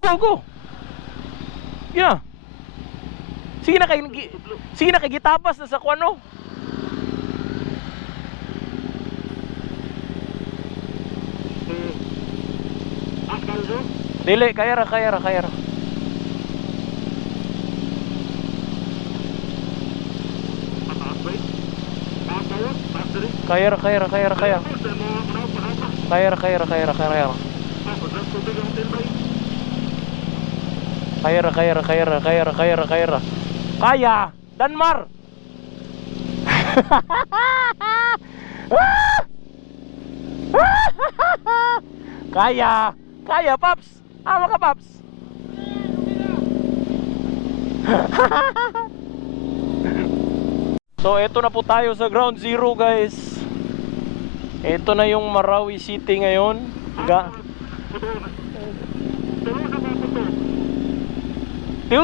Go, go. Yeah. Sige na kay gitabas na sa kuano. Dili, kaya ra. Kaya, Danmar. Kaya Paps. Ama ka Paps. So eto na po tayo sa ground zero guys. Ito na yung Marawi City ngayon.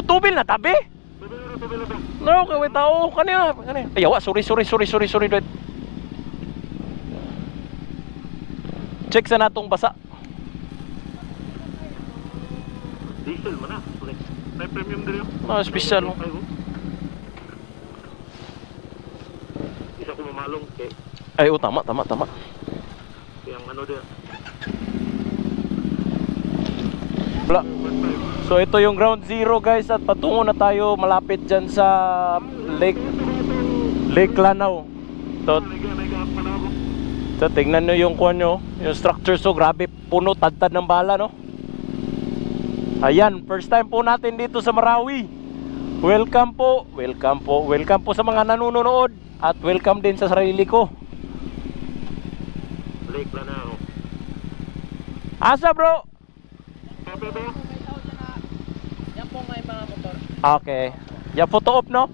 Tubil na tabi. No, kaway tao kanina. Ayaw, sorry. Check sa natong basa. Diesel mo na. May premium din yun. Special. Isa ko mamalong kay. Ay, tama. Yang ano din. Wala. So ito yung ground zero guys at patungo na tayo malapit dyan sa Lake Lanao. So tingnan nyo yung kuwan nyo, yung structure, so grabe, puno tad-tad ng bala no. Ayan, first time po natin dito sa Marawi. Welcome po sa mga nanonood. At welcome din sa sarili ko. Lake Lanao. Asa bro? Yan po may mga motor. Okay. Ya photo op no?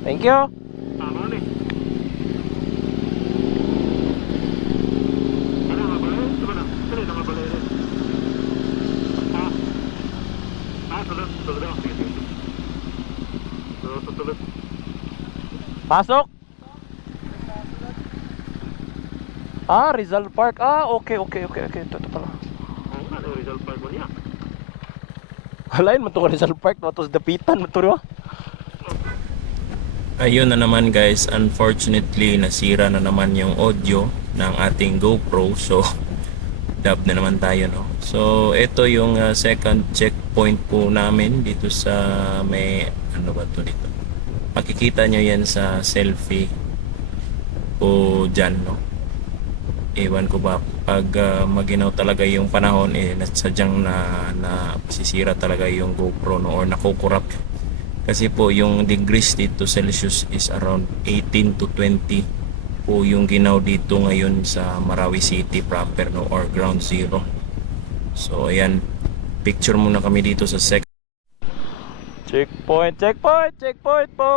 Thank you. Tama ni. Ano nga ba? Ano nga ba? Sulod. Pasok. Rizal Park. Okay. Ito pala. Ano Rizal Park mo niya? Halain mo to Rizal Park, no? Tapos dapitan mo to, di ba? Ayun na naman guys, unfortunately nasira na naman yung audio ng ating GoPro, so dub na naman tayo no. So ito yung second checkpoint po namin dito sa may ano ba to dito. Makikita nyo yan sa selfie o dyan no. Ewan ko ba pag maginaw talaga yung panahon sadyang na sisira talaga yung GoPro no, or nakukurap. Kasi po yung degrees dito Celsius is around 18 to 20 po yung ginaw dito ngayon sa Marawi City proper no, or ground zero. So ayan, picture muna kami dito sa Checkpoint po.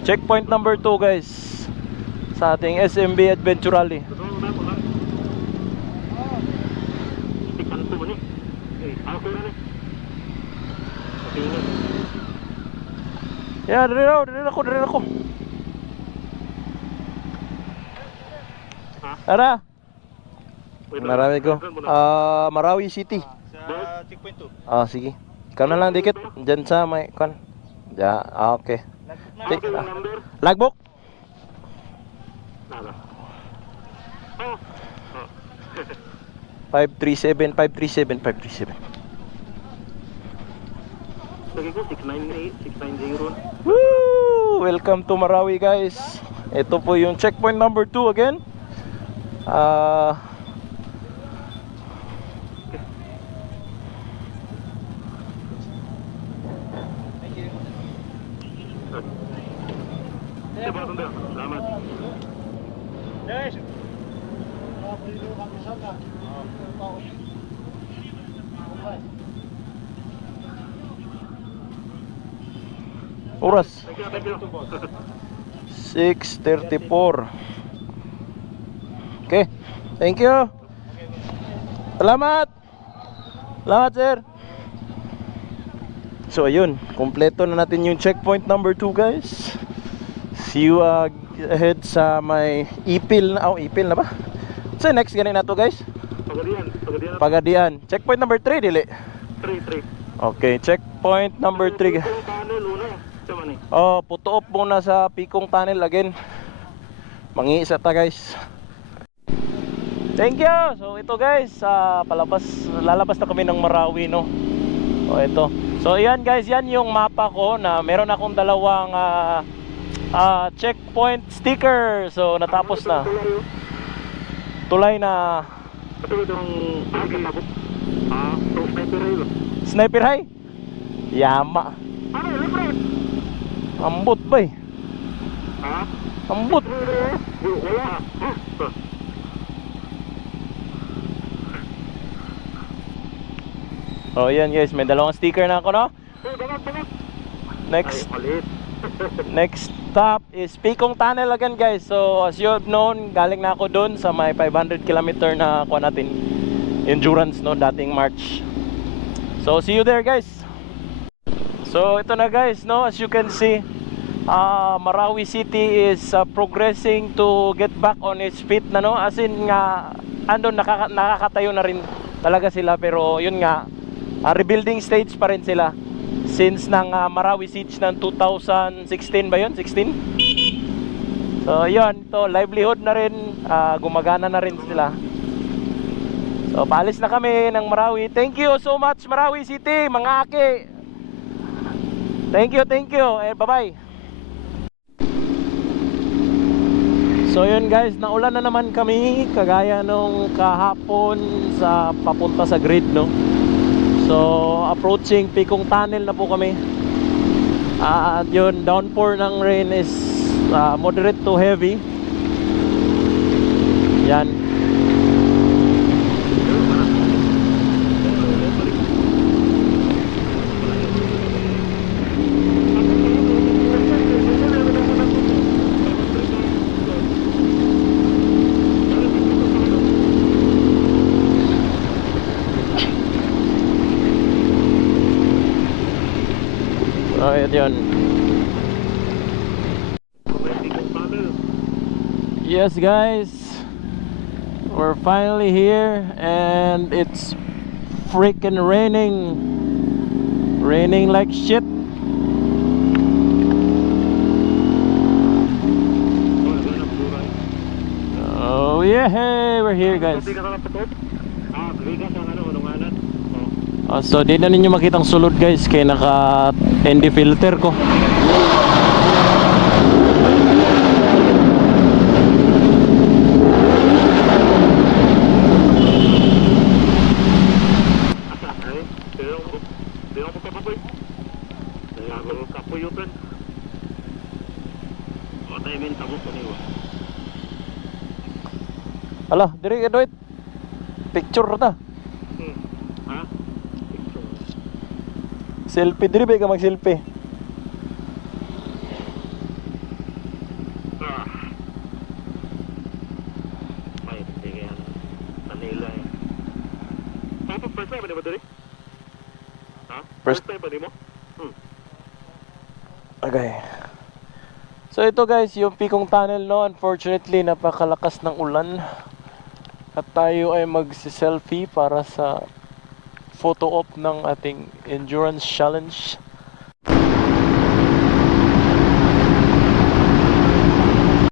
Checkpoint number 2 guys, sa ating SMB Adventure Rally. Yeah, dire ako. Tara. Marami ko. Marawi City. Sa checkpoint 2. Sige. Ikaw na lang dikit. Diyan sa may kan. Okay. Logbook. Nala. 537. Lagi ko 698, 690. Woo! Welcome to Marawi guys. Ito po yung checkpoint number 2 again. Salamat. Yes. Oras Thank you. 6:34. Okay. Thank you. Salamat sir. So ayun, kompleto na natin yung checkpoint number 2 guys. See you ahead sa may Ipil na. Oh, Ipil na ba? So next ganin na to guys. Pagadian na. Pagadian. Checkpoint number 3 dili. 3. Okay, checkpoint number 3. Yung tunnel una. Sama ni. Oh, puto up muna sa Pikong Tunnel again. Mangiisa ta guys. Thank you. So ito guys, lalabas na kami ng Marawi, no. Oh, ito. So yan guys, yan yung mapa ko na meron akong dalawang checkpoint sticker. So natapos na. Tulay na. Ito itong akin na po. So sniper rail. Sniper high. Yama. Ano, libre? Ambot ba eh. Ambot. Wala. Oh yan guys, may dalawang sticker na ako, no. Bangat. Next Ay, malit. next stop is Pikong Tunnel again guys. So as you have known, galing na ako doon sa may 500 kilometer na kuha natin endurance, no, dating March. So see you there guys. So ito na guys, no, as you can see, Marawi City is progressing to get back on its feet na, no. As in nga andon nakakatayo na rin talaga sila, pero yun nga, rebuilding stage pa rin sila since ng Marawi Siege ng 2016 ba yun? 16? So yun, to livelihood na rin, gumagana na rin sila. So paalis na kami ng Marawi. Thank you so much Marawi City, mga aki. Thank you. Bye bye. So yun guys, naulan na naman kami kagaya nung kahapon sa papunta sa grid, no. So approaching Pikong Tunnel na po kami. At yun, downpour ng rain is moderate to heavy. Yan. Oh, yun. Yes guys, we're finally here and it's freaking raining like shit. Oh yeah, hey, we're here guys. So di na ninyo makitang sulod guys, kaya naka ND filter ko. Ala, diri ka doit. Picture ta. Selfie diri ba ka mag-selfie? First time pa mo? Okay. So ito guys, yung Pikong Tunnel, no, unfortunately napakalakas ng ulan. At tayo ay magsi-selfie para sa photo op ng ating endurance challenge.